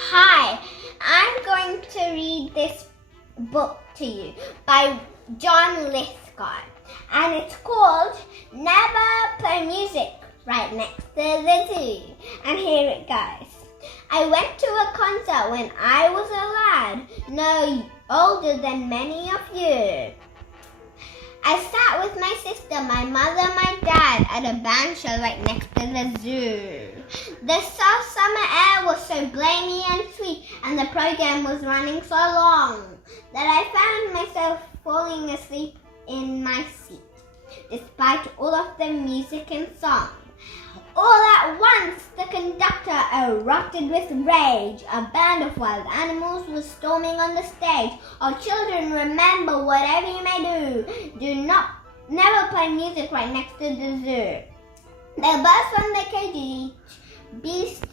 Hi, I'm going to read this book to you by John Lithgow, and it's called Never Play Music Right Next to the Zoo. And here it goes. I went to a concert when I was a lad, no older than many of you. I sat with my sister, my mother, my dad at a bandshell right next to the zoo. The soft summer air was so balmy and sweet, and the program was running so long that I found myself falling asleep in my seat, despite all of the music and song. All at once, the conductor erupted with rage. A band of wild animals was storming on the stage. Oh, children, remember, whatever you may never play music right next to the zoo. They burst from their cages, each beast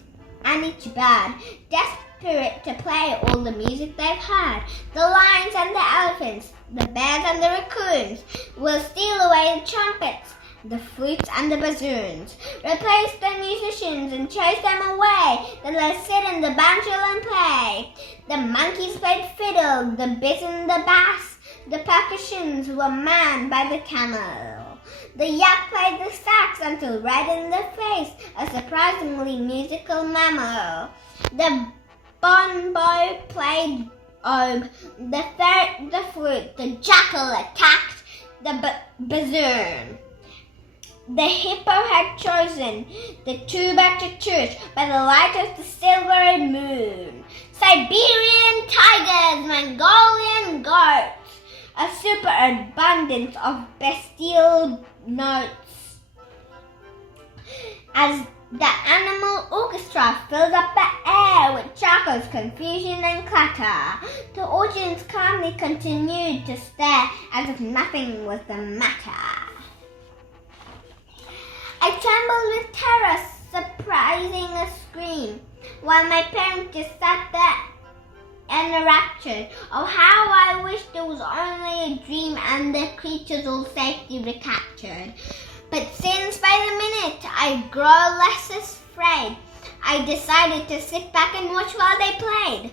and each bird, desperate to play all the music they've heard. The lions and the elephants, the bears and the raccoons will steal away the trumpets, the flutes and the bassoons, replace the musicians and chase them away. Then let's sit in the bandshell and play. The monkeys played fiddle, the bison the bass, the percussions were manned by the camel. The yak played the sax until red in the face, a surprisingly musical mammal. The bonbo played oboe, the ferret the flute, the jackal attacked the bassoon. The hippo had chosen the tuba to choose by the light of the silvery moon. Siberian tigers, Mongolian goats, a superabundance of bestial notes. As the animal orchestra filled up the air with Chaco's confusion and clatter, the audience calmly continued to stare as if nothing was the matter. I trembled with terror, surprising a scream, while my parents just sat there enraptured. Oh, how I wished it was only a dream and the creatures all safely recaptured. But since by the minute I grow less afraid, I decided to sit back and watch while they played.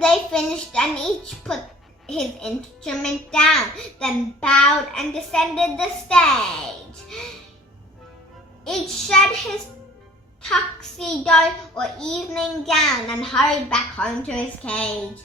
They finished and each put his instrument down, then bowed and descended the stage. Each shed his tuxedo or evening gown and hurried back home to his cage.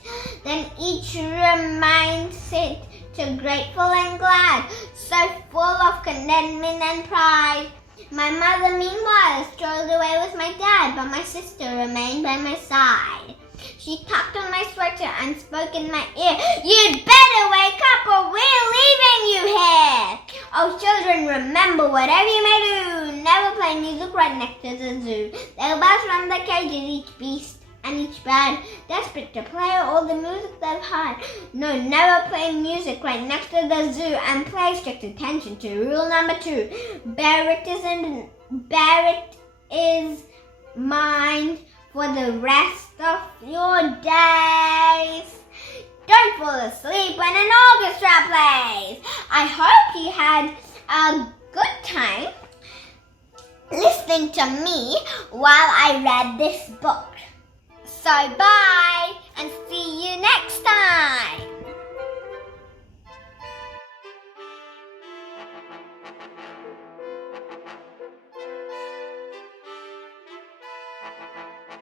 Then each remained sit too grateful and glad, so full of contentment and pride. My mother meanwhile strolled away with my dad, but my sister remained by my side. She tucked on my sweater and spoke in my ear, "You'd better wake up or we're leaving you here." Oh, children, remember, whatever you may do, never play music right next to the zoo. They'll burst from the cages, each beast and each bird, desperate to play all the music they've heard. No, never play music right next to the zoo, and pay strict attention to rule number 2. Bear it is mind for the rest of your days. Don't fall asleep when an orchestra plays. I hope you had a good time listening to me while I read this book. So bye.